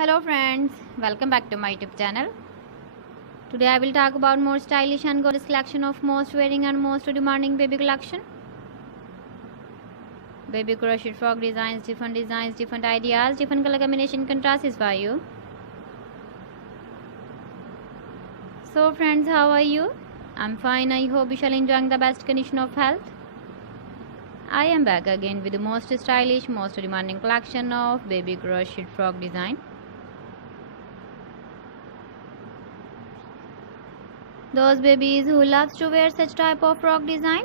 Hello friends, welcome back to my YouTube channel. Today I will talk about more stylish and gorgeous collection of most wearing and most demanding baby collection. Baby crochet frock designs, different ideas, different color combination contrasts for you. So friends, how are you? I'm fine. I hope you shall enjoying the best condition of health. I am back again with the most stylish, most demanding collection of baby crochet frock design. Those babies who loves to wear such type of frock design.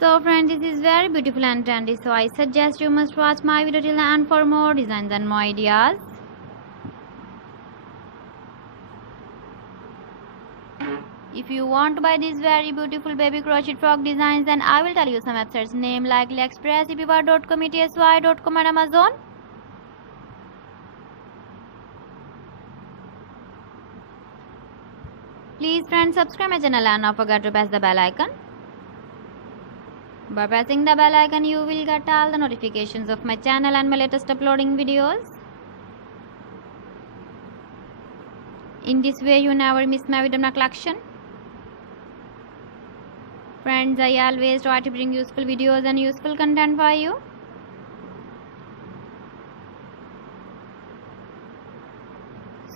So friends, this is very beautiful and trendy, so I suggest you must watch my video till the end for more designs and more ideas. If you want to buy these very beautiful baby crochet frock designs, then I will tell you some websites name like AliExpress, eBay.com, ETSY.com and Amazon. Please friends, subscribe my channel and not forget to press the bell icon. By pressing the bell icon, you will get all the notifications of my channel and my latest uploading videos. In this way, you never miss my video collection. Friends, I always try to bring useful videos and useful content for you.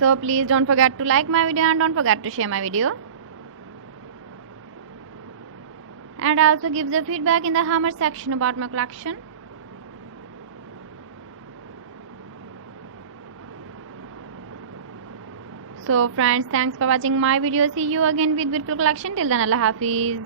So please don't forget to like my video and don't forget to share my video. And also give the feedback in the comment section about my collection. So friends, thanks for watching my video. See you again with beautiful collection. Till then, Allah Hafiz.